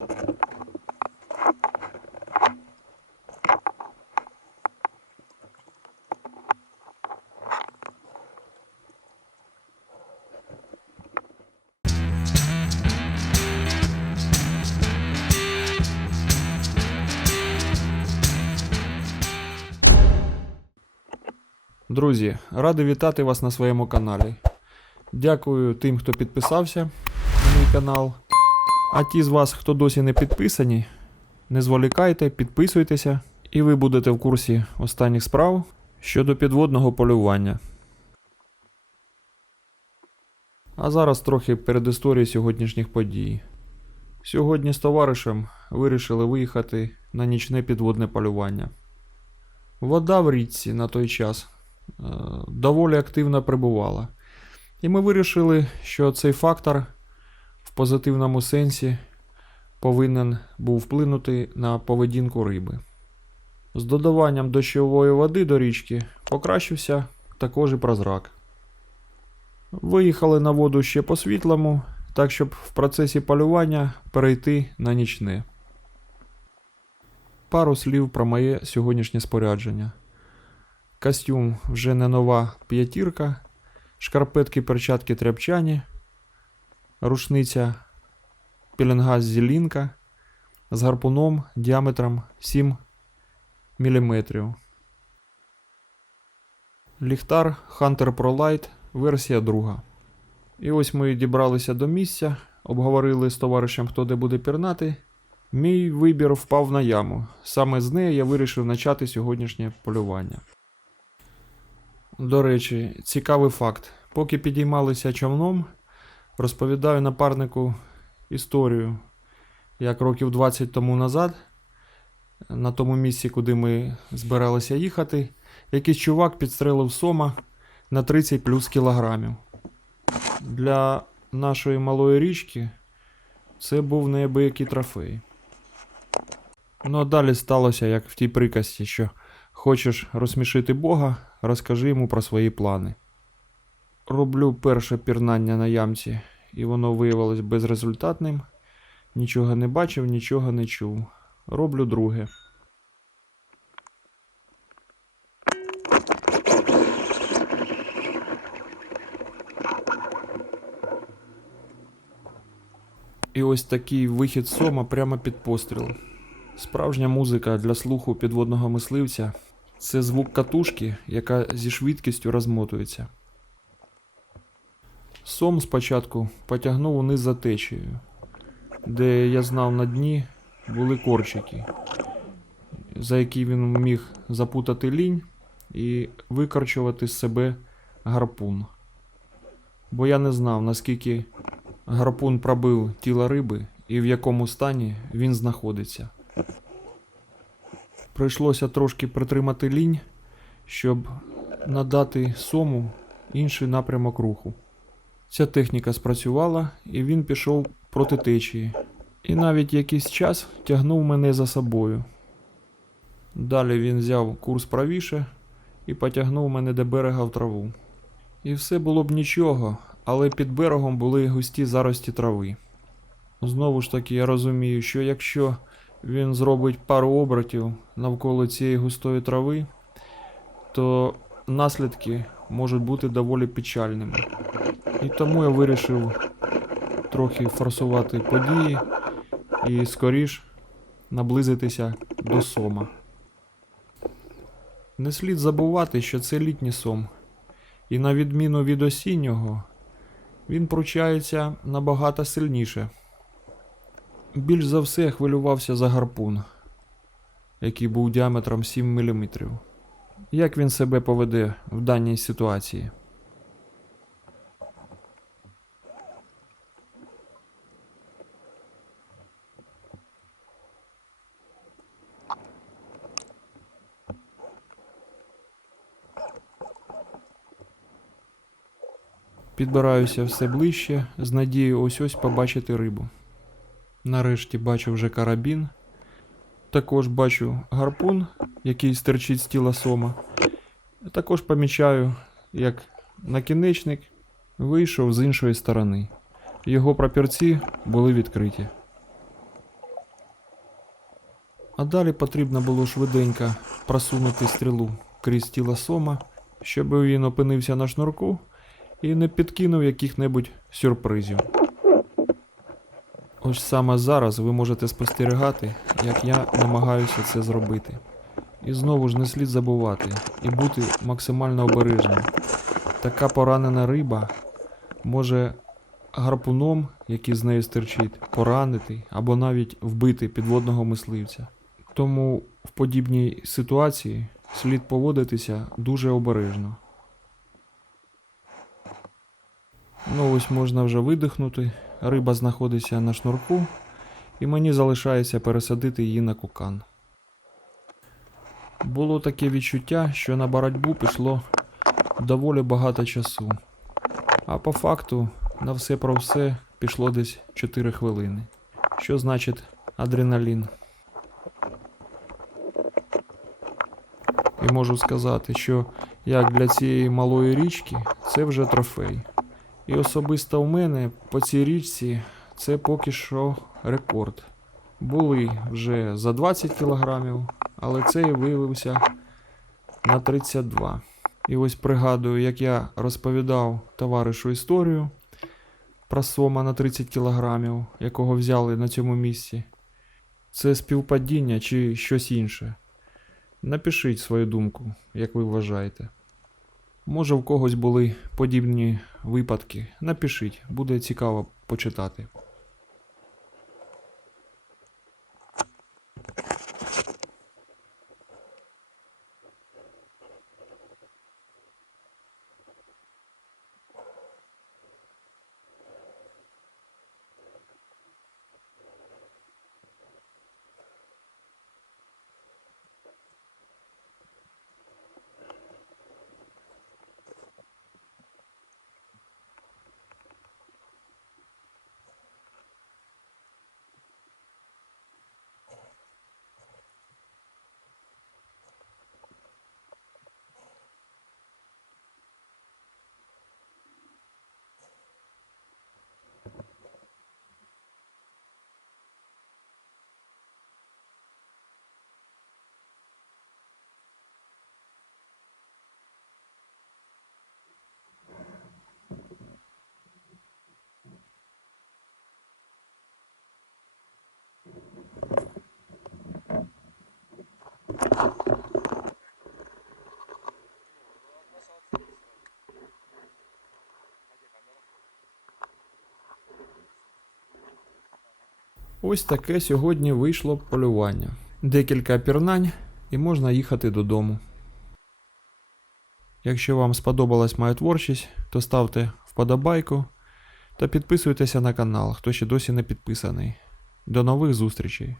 Друзі, радий вітати вас на своєму каналі. Дякую тим, хто підписався на мій канал. А ті з вас, хто досі не підписані, не зволікайте, підписуйтеся, і ви будете в курсі останніх справ щодо підводного полювання. А зараз трохи передісторії сьогоднішніх подій. Сьогодні з товаришем вирішили виїхати на нічне підводне полювання. Вода в річці на той час е, доволі активно прибувала. І ми вирішили, що цей фактор позитивному сенсі повинен був вплинути на поведінку риби. З додаванням дощової води до річки покращився також і прозрак. Виїхали на воду ще по світлому, так щоб в процесі полювання перейти на нічне. Пару слів про моє сьогоднішнє спорядження. Костюм вже не нова п'ятірка, шкарпетки, перчатки тряпчані, рушниця пеленгаз зілінка з гарпуном діаметром 7 мм. Ліхтар Hunter Pro Light версія друга. І ось ми дібралися до місця, обговорили з товаришем, хто де буде пірнати. Мій вибір впав на яму. Саме з неї я вирішив почати сьогоднішнє полювання. До речі, цікавий факт. Поки підіймалися човном, розповідаю напарнику історію, як років 20 тому назад, на тому місці, куди ми збиралися їхати, якийсь чувак підстрелив сома на 30 плюс кілограмів. Для нашої малої річки це був неабиякий трофей. Ну а далі сталося, як в тій приказці, що хочеш розсмішити Бога, розкажи йому про свої плани. Роблю перше пірнання на ямці, і воно виявилось безрезультатним. Нічого не бачив, нічого не чув. Роблю друге. І ось такий вихід сома прямо під постріл. Справжня музика для слуху підводного мисливця це звук катушки, яка зі швидкістю розмотується. Сом спочатку потягнув униз за течією, де я знав на дні були корчики, за які він міг запутати лінь і викорчувати з себе гарпун. Бо я не знав, наскільки гарпун пробив тіло риби і в якому стані він знаходиться. Прийшлося трошки притримати лінь, щоб надати сому інший напрямок руху. Ця техніка спрацювала, і він пішов проти течії. І навіть якийсь час тягнув мене за собою. Далі він взяв курс правіше і потягнув мене до берега в траву. І все було б нічого, але під берегом були густі зарості трави. Знову ж таки, я розумію, що якщо він зробить пару обертів навколо цієї густої трави, то наслідки можуть бути доволі печальними. І тому я вирішив трохи форсувати події і скоріш наблизитися до сома. Не слід забувати, що це літній сом, і на відміну від осіннього, він пручається набагато сильніше. Більш за все я хвилювався за гарпун, який був діаметром 7 мм. Як він себе поведе в даній ситуації? Підбираюся все ближче, з надією ось ось побачити рибу. Нарешті бачу вже карабін. Також бачу гарпун, який стерчить з тіла сома. Також помічаю, як накінечник вийшов з іншої сторони. Його прапірці були відкриті. А далі потрібно було швиденько просунути стрілу крізь тіло сома, щоб він опинився на шнурку і не підкинув яких-небудь сюрпризів. Ось саме зараз ви можете спостерігати, як я намагаюся це зробити. І знову ж не слід забувати і бути максимально обережним. Така поранена риба може гарпуном, який з нею стирчить, поранити або навіть вбити підводного мисливця. Тому в подібній ситуації слід поводитися дуже обережно. Ну ось можна вже видихнути. Риба знаходиться на шнурку, і мені залишається пересадити її на кукан. Було таке відчуття, що на боротьбу пішло доволі багато часу. А по факту на все про все пішло десь 4 хвилини. Що значить адреналін? І можу сказати, що як для цієї малої річки це вже трофей. І особисто в мене по цій річці це поки що рекорд. Були вже за 20 кілограмів, але цей виявився на 32. І ось пригадую, як я розповідав товаришу історію про сома на 30 кілограмів, якого взяли на цьому місці. Це співпадіння чи щось інше. Напишіть свою думку, як ви вважаєте. Може, в когось були подібні випадки. Напишіть, буде цікаво почитати. Ось таке сьогодні вийшло полювання. Декілька пірнань і можна їхати додому. Якщо вам сподобалась моя творчість, то ставте вподобайку та підписуйтеся на канал, хто ще досі не підписаний. До нових зустрічей!